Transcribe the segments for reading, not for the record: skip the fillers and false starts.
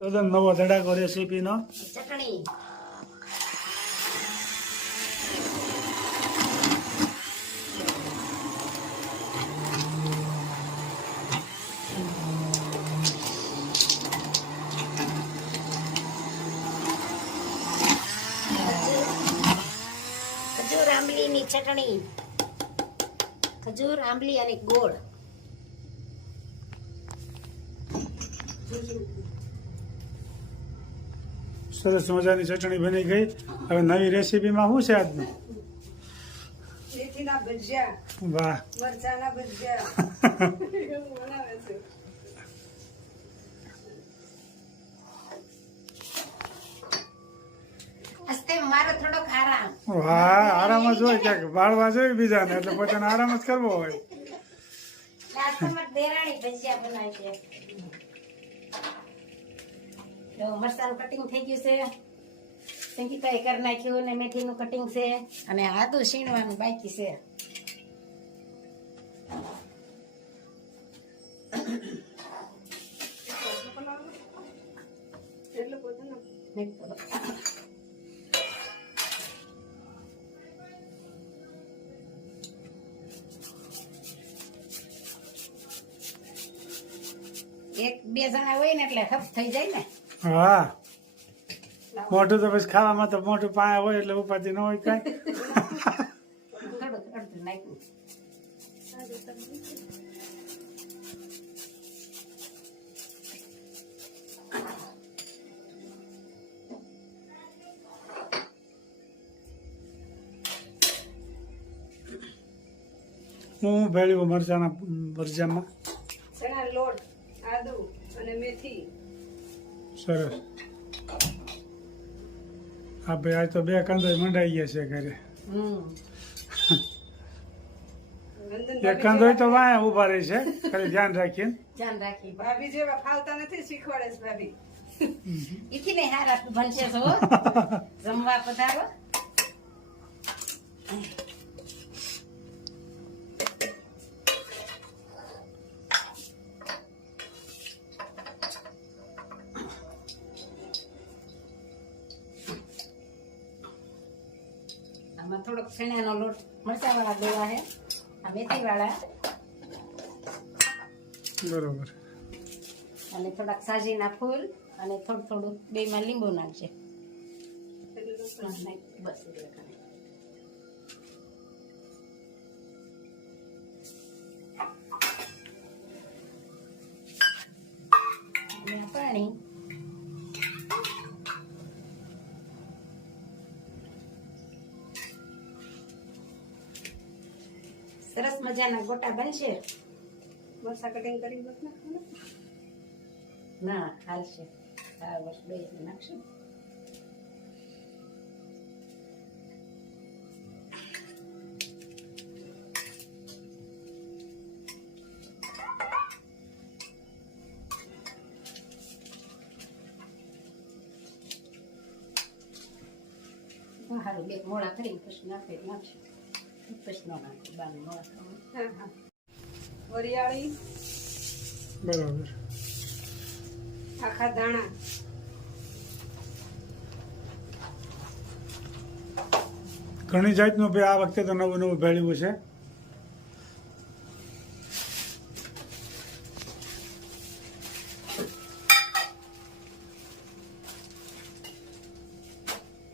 તો નવો ધડાકો રેસીપીનો ચટણી ખજૂર આંબલીની ચટણી ખજૂર આંબલી અને ગોળ સરસ મજાની ચટણી બની ગઈ. હવે નવી રેસીપીમાં શું છે આજનું? મેથીના ભજીયા, વાહ મરચાના ભજીયા એવું બનાવે છે. અસ્તે મારો થોડોક આરામ વાહ આરામ જ હોય ક્યાંક વાળવા જોઈએ બીજાને એટલે પોતાને આરામ જ કરવો હોય. આજ તમારે દેરાણી ભજીયા બનાવી છે. જો મરચાનું કટિંગ થઈ ગયું છે, સંગીતાએ કરી નાખ્યું ને મેથીનું કટિંગ છે અને આદુ છીણવાનું બાકી છે. એટલે પોતાના એક બે જણા હોય ને એટલે હફ થઈ જાય ને. હા મોઢું તો પછી ખાવામાં તો મોઢું પાયા હોય એટલે ઉપાધિ ન હોય કાંઈ. થોડુંક અડધું નાખ્યું. હું ભેળ્યું મરચાના ભરજામાં. ચણા લોટ, આદુ અને મેથી. સરસ. હા ભાઈ આજ તો બે કંદોય મંડાઈ ગયા છે ઘરે. એક કંદોય તો વાયા ઉભા રહી છે, ખાલી ધ્યાન રાખીને. ધ્યાન રાખી ભાભી જેવા ફાવતા નથી, શીખવાડે છે ભાભી. ઈથી ને હારા બનશે છો જમવા પધારો. આમાં થોડોક ચણાનો લોટ મરચા વાળા દેવા છે, આ મેથી વાળા બરોબર. અને થોડાક સાજીના ફૂલ અને થોડું થોડું બેમાં લીંબુ નાખજે. બસ એટલે ખાલી. અને આ પાણી સરસ મજાના ગોટા બનશે. મરચા કટિંગ કરી મત નાખો. ના હાલશે, આ વર્ષ બે નાખશું. સારું બે મોળા કરીને પછી નાખશું. પછી ન નાખું બાર મોળા ખાવાનું. હા હા. વરિયાળી, બરોબર. આખા દાણા, ઘણી જાતનું ભાઈ આ વખતે તો નવું નવું ભેળ્યું છે.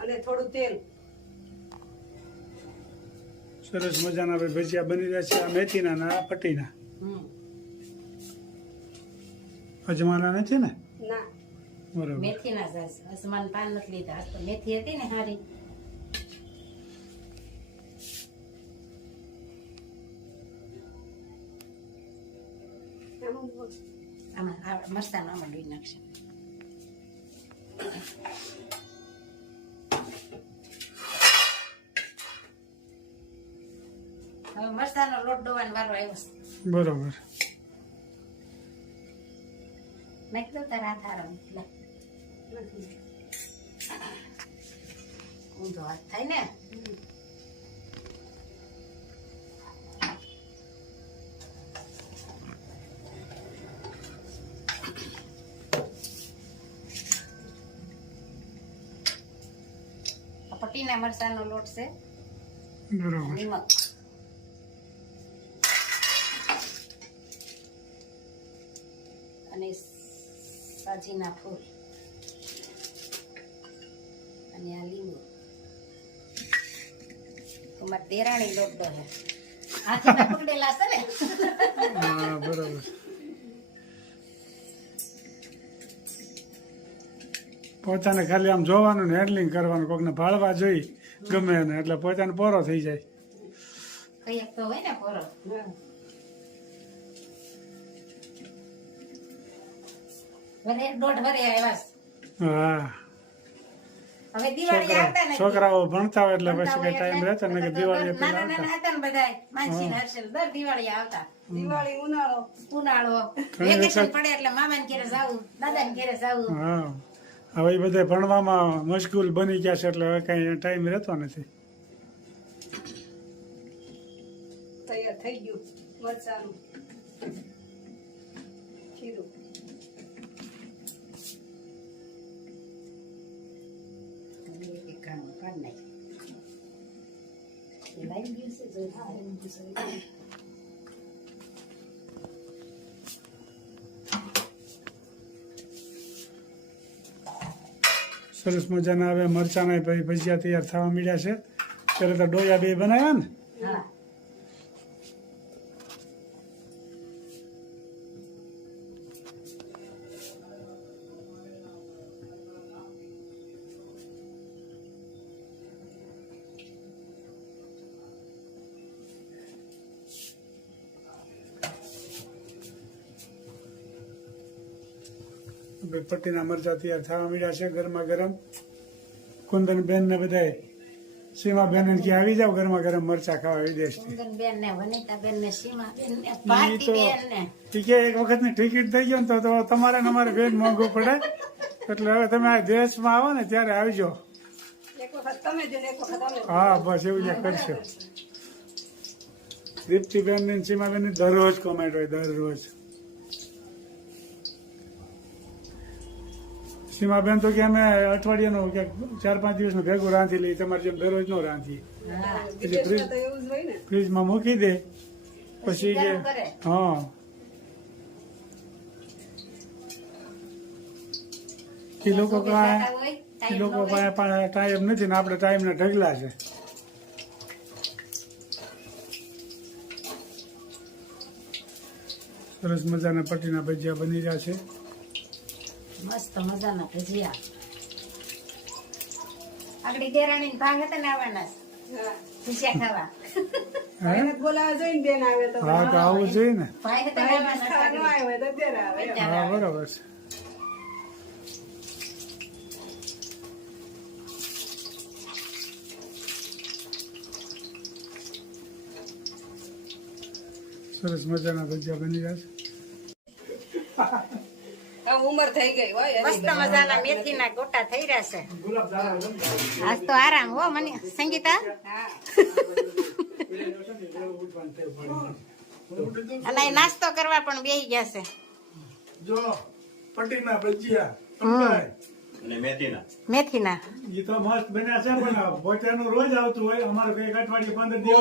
અને થોડું તેલ. સરસ મજાના ભાઈ ભજીયા બની રહ્યા છે. આ મેથીના ને આ પટ્ટીના. અજમાના નથી ને? ના, બરોબર. મેથીના જ અસમાન પાન નથી લીધા. આજ તો મેથી હતી ને હારી. આમાં આ મરચાંનો આમાં ડૂઈ નાખશે. હવે મરચાંનો લોટ ડોવાનો વારો આવ્યો છે. બરોબર. નાખી દો તારા હાથ હારો. ઊંધો હાથ થાય ને. પટ્ટીના મરચાંનો લોટ છે, બરોબર. નિમક, અને સાજીના ફૂલ, અને આ લીંબુ. તમારે દેરાણી લોટ છે, હાથે પકડેલા છે ને. હા બરોબર. પોતાને ખાલી આમ જોવાનું ને હેન્ડલિંગ કરવાનું, કોકને ભાળવા જોઈ ગમે એને એટલે પોતાને પોરો થઈ જાય. કઈક તો હોય ને ફરક. હા. વરે દોઢ વરે આવ્યા છે. હા હવે દિવાળી આવતા નથી. છોકરાઓ ભણતા હોય એટલે પછી કઈ ભણતા હોય ટાઈમ રહેતો ને કે એટલે દિવાળી નાના પેલા નાના હતા ને બધાય, માનસી ને હર્ષલ દર દિવાળી આવતા. દિવાળી ઉનાળો ઉનાળો ઘણી વેકેશન વખત- પડે એટલે મામાને ઘેરે જાવું, દાદાને ઘેરે જાવું. હા હવે એ બધા ભણવામાં મશગુલ બની ગયા છે એટલે હવે કઈ ટાઈમ રહેતો નથી. તૈયાર થઈ ગયું મરચાનું ખીરું. એક કાણું કાઢી નાખ. એ લાઈ ગયું છે, જો હા, એમ ગયું છે. સરસ મજાના હવે મરચાના ભાઈ ભજીયા તૈયાર થવા મળ્યા છે. ત્યારે તો ડોયા બે બનાવ્યા ને. હા. પટ્ટીના મરચા તૈયાર થવા મળ્યા છે ગરમા ગરમ. કુંદન બેન ને બધાય સીમા બેન કે આવી જાવ ગરમા ગરમ મરચા ખાવા વિદેશથી. કુંદનબેન ને, વનિતાબેન ને, સીમાબેન ને, ઈ તો ભારતીબેન ને. ઈ કે એક વખતની ટિકિટ થઈ ગયો ને તો તમારે ને અમારે બેન મોંઘું પડે એટલે હવે તમે આ દેશમાં આવો ને ત્યારે આવજો. એક વખત તમે જો ને એક વખત અમે. હા બસ એવું જ કરશો. દીપ્તિબેન ને સીમાબેન ની દરરોજ કોમેન્ટ હોય, દરરોજ. સીમાબેન તો કે અમે અઠવાડિયાનું કે 4-5 દિવસનું ભેગું રાંધી લઈ, તમારે જેમ દરરોજ નો રાંધી. હા. વિદેશમાં તો એવું જ હોય ને. ફ્રીજમાં મૂકી દે પછી કે ગરમ કરે. હા એ લોકો પાસે હોય, એ લોકો પાસે ટાઈમ નથી ને આપણે ટાઈમ ને ઢગલા છે. સરસ મજાના પટ્ટીના ભજીયા બની રહ્યા છે. મસ્ત મજાના ભજીયા. આગળ દેરાણી ભાગ હતા ને આવવાના છે. હા. ભજીયા ખાવા. હે? એને બોલાવા જોઈને બેન આવે તો હા તો આવું જોઈએ ને. ભાઈ હતા ને આવવાના છે ખાવાનું આગળ. આવ્યો હોય તો અત્યારે આવે એમ. હા બરાબર છે. સરસ મજાના ભજીયા બની રહ્યા છે. હવે ઉંમર થઈ ગઈ હોય એની મસ્ત મજાના મેથીના ગોટા થઈ રહ્યા છે. આજ તો આરામ હો મને સંગીતા. હા. અને અહીં નાસ્તો કરવા પણ બેસી ગયા છે. જો પટ્ટીના ભજીયા અને મેથીના મેથીના. એ તો મસ્ત બન્યા છે પણ પોતાનું રોજ આવતું હોય, અમારું કઈક અઠવાડિયે 15 દિવસ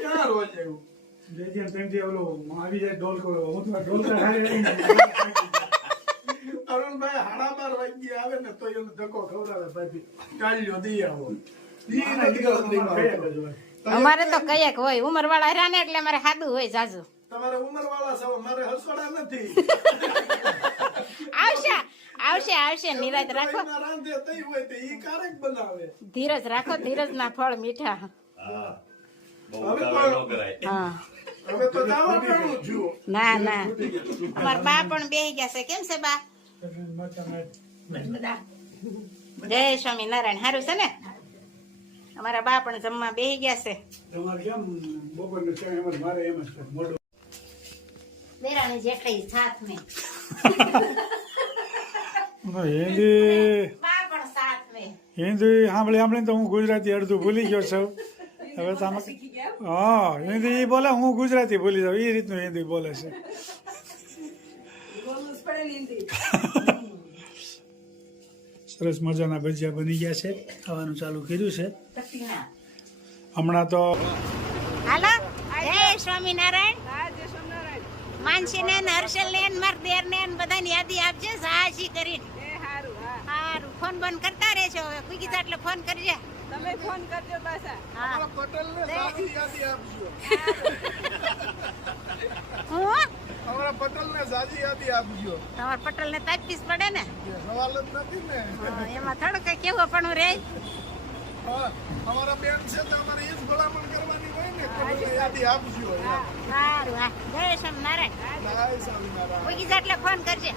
ક્યાં રોજ આવ્યું જે જેમ તેમ જે ઓલો આવી જાય ઢોલ કરો, હું તો ઢોલ ખાઈ અરુણભાઈ 12:30 વાગ્યે આવે ને તો એનો ધક્કો ખવડાવે ભાઈ કાઢ્યો દી આવો અમારે તો કઈક હોય, ઉંમર વાળા હેરાને એટલે અમારે સાદું હોય જાજુ. તમારે ઉંમર વાળા છો, મારે હસવાડા નથી. આવશે આવશે આવશે, નિરાત રાખો, ભાઈના રાંધે તઈ હોય તે ઈ કારેક બનાવે. ધીરજ રાખો, ધીરજ ના ફળ મીઠા. હા હવે તો જાવા ટાણું છું. ના ના, અમારા બા પણ બેસી ગયા છે. કેમ છે બા? જય સ્વામિનારાયણ. સારું છે ને? અમારા બા પણ જમવા બેસી ગયા છે. તમારે કેમ બપોરનું છે એમ જ મારે એમ જ છે. મોઢું દેરાણી જેઠાઈ સાથ મેં, હિન્દી બા પણ સાથ મેં. હિન્દી સાંભળીને તો હું ગુજરાતી અડધું ભૂલી ગયો છું. હવે તો આમાં શીખી ગયા એમ? હા હિન્દી ઈ બોલે, હું ગુજરાતી ભૂલી જાઉં, એ રીતનું હિન્દી બોલે છે. બોલવું જ પડે ને હિન્દી. સરસ મજાના ભજીયા બની ગયા છે, ખાવાનું ચાલુ કર્યું છે કટિંગના. હમણાં તો. હાલો જય સ્વામિનારાયણ. હા જય સ્વામિનારાયણ. માનસીને ને હર્ષલને ને મારા દેરને ને બધાની યાદી આપજે સાહસી કરીને. એ હારું હા. સારું ફોન બંધ કરતા રહેજો હવે કોઈ કીધા એટલે ફોન કરજે. તમે ફોન કરજો પાછા. હા અમારા પટેલને સાચી યાદી આપજો. હું અમારા પટેલને સાચી યાદી આપજો. તમારા પટેલને તાપીસ પડે ને સવાલ જ નથી ને. હા, એમાં થોડું કઈ કેવું પણ રે. હા, અમારા બેન છે તો અમારે એ જ ભલામણ કરવાની હોય ને, પટેલને યાદી આપજો. સારું હા જય સ્વામિનારાયણ. જય સ્વામિનારાયણ. કોઈ કીધા એટલે ફોન કરજે.